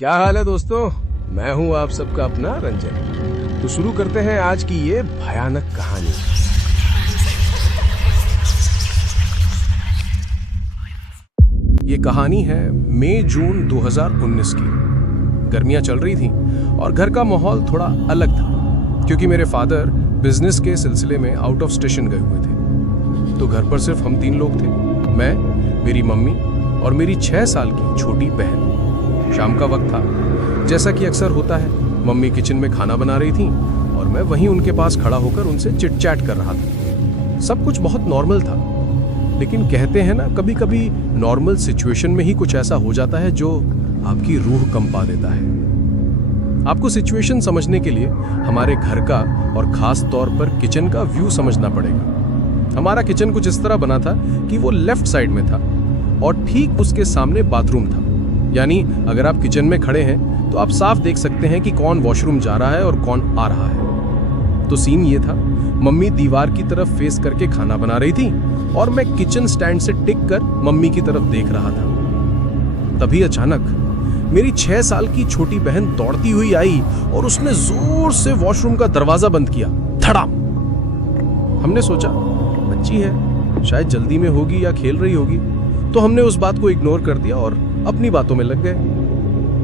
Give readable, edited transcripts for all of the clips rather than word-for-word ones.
क्या हाल है दोस्तों। मैं हूं आप सबका अपना रंजन। तो शुरू करते हैं आज की ये भयानक कहानी। ये कहानी है मई जून 2019 की। गर्मियां चल रही थी और घर का माहौल थोड़ा अलग था क्योंकि मेरे फादर बिजनेस के सिलसिले में आउट ऑफ स्टेशन गए हुए थे। तो घर पर सिर्फ हम 3 लोग थे, मैं, मेरी मम्मी और मेरी 6 साल की छोटी बहन। शाम का वक्त था। जैसा कि अक्सर होता है, मम्मी किचन में खाना बना रही थी और मैं वहीं उनके पास खड़ा होकर उनसे चिट चैट कर रहा था। सब कुछ बहुत नॉर्मल था, लेकिन कहते हैं ना, कभी कभी नॉर्मल सिचुएशन में ही कुछ ऐसा हो जाता है जो आपकी रूह कंपा देता है। आपको सिचुएशन समझने के लिए हमारे घर का और खास तौर पर किचन का व्यू समझना पड़ेगा। हमारा किचन कुछ इस तरह बना था कि वो लेफ्ट साइड में था और ठीक उसके सामने बाथरूम था। यानी अगर आप किचन में खड़े हैं तो आप साफ देख सकते हैं कि कौन वॉशरूम जा रहा है और कौन आ रहा है। तो सीन ये था, मम्मी दीवार की तरफ फेस करके खाना बना रही थी और मैं किचन स्टैंड से टिक कर मम्मी की तरफ देख रहा था। तभी अचानक मेरी 6 साल की छोटी बहन दौड़ती हुई आई और उसने जोर से वॉशरूम का दरवाजा बंद किया। धड़ाम। हमने सोचा बच्ची है, शायद जल्दी में होगी या खेल रही होगी, तो हमने उस बात को इग्नोर कर दिया और अपनी बातों में लग गए।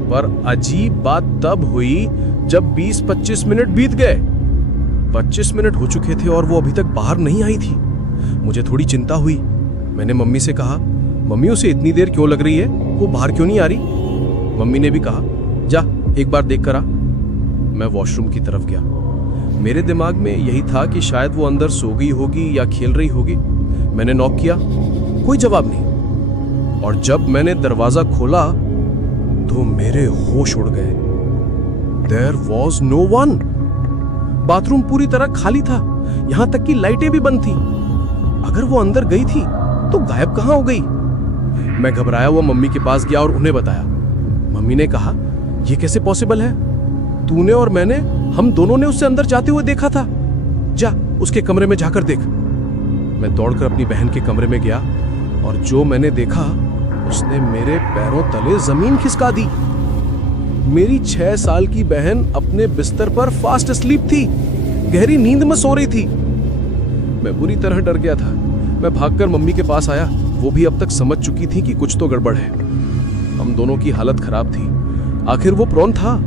पर अजीब बात तब हुई जब 20-25 मिनट बीत गए। 25 मिनट हो चुके थे और वो अभी तक बाहर नहीं आई थी। मुझे थोड़ी चिंता हुई। मैंने मम्मी से कहा, मम्मी उसे इतनी देर क्यों लग रही है, वो बाहर क्यों नहीं आ रही? मम्मी ने भी कहा, जा एक बार देख कर आ। मैं वॉशरूम की तरफ गया। मेरे दिमाग में यही था कि शायद वो अंदर सो गई होगी या खेल रही होगी। मैंने नॉक किया, कोई जवाब नहीं। और जब मैंने दरवाजा खोला तो मेरे होश उड़ गए। There was no one। Bathroom पूरी तरह खाली था, यहां तक कि लाइटें भी बंद थी। अगर वो अंदर गई थी तो गायब कहां हो गई? मैं घबराया हुआ मम्मी के पास गया और उन्हें बताया। मम्मी ने कहा, यह कैसे पॉसिबल है? तूने और मैंने, हम दोनों ने उसे अंदर जाते हुए देखा था। जा उसके कमरे में जाकर देख। मैं दौड़कर अपनी बहन के कमरे में गया और जो मैंने देखा उसने मेरे पैरों तले जमीन खिसका दी। मेरी 6 साल की बहन अपने बिस्तर पर फास्ट अस्लीप थी, गहरी नींद में सो रही थी। मैं बुरी तरह डर गया था। मैं भागकर मम्मी के पास आया। वो भी अब तक समझ चुकी थी कि कुछ तो गड़बड़ है। हम दोनों की हालत खराब थी। आखिर वो कौन था?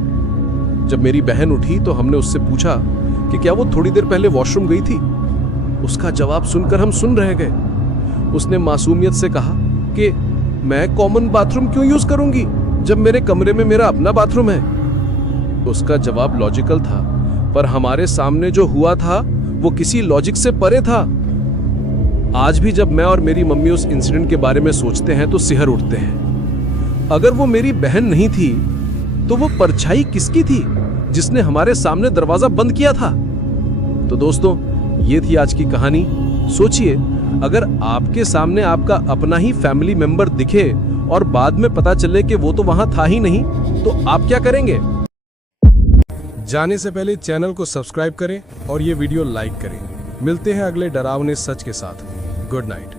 जब मेरी बहन उठी तो हमने उससे पूछा कि क्या वो थोड़ी देर पहले वॉशरूम गई थी। उसका जवाब सुनकर हम सुन रह गए। उसने मासूमियत से कहा कि मैं कॉमन बाथरूम क्यों यूज करूंगी जब मेरे कमरे में मेरा अपना बाथरूम है। उसका जवाब लॉजिकल था, पर हमारे सामने जो हुआ था वो किसी लॉजिक से परे था। आज भी जब मैं और मेरी मम्मी उस इंसिडेंट के बारे में सोचते हैं तो सिहर उठते हैं। अगर वो मेरी बहन नहीं थी तो वो परछाई किसकी थी जिसने हमारे सामने दरवाजा बंद किया था? तो दोस्तों, ये थी आज की कहानी। सोचिए, अगर आपके सामने आपका अपना ही फैमिली मेंबर दिखे और बाद में पता चले कि वो तो वहां था ही नहीं, तो आप क्या करेंगे? जाने से पहले चैनल को सब्सक्राइब करें और ये वीडियो लाइक करें। मिलते हैं अगले डरावने सच के साथ। Good night.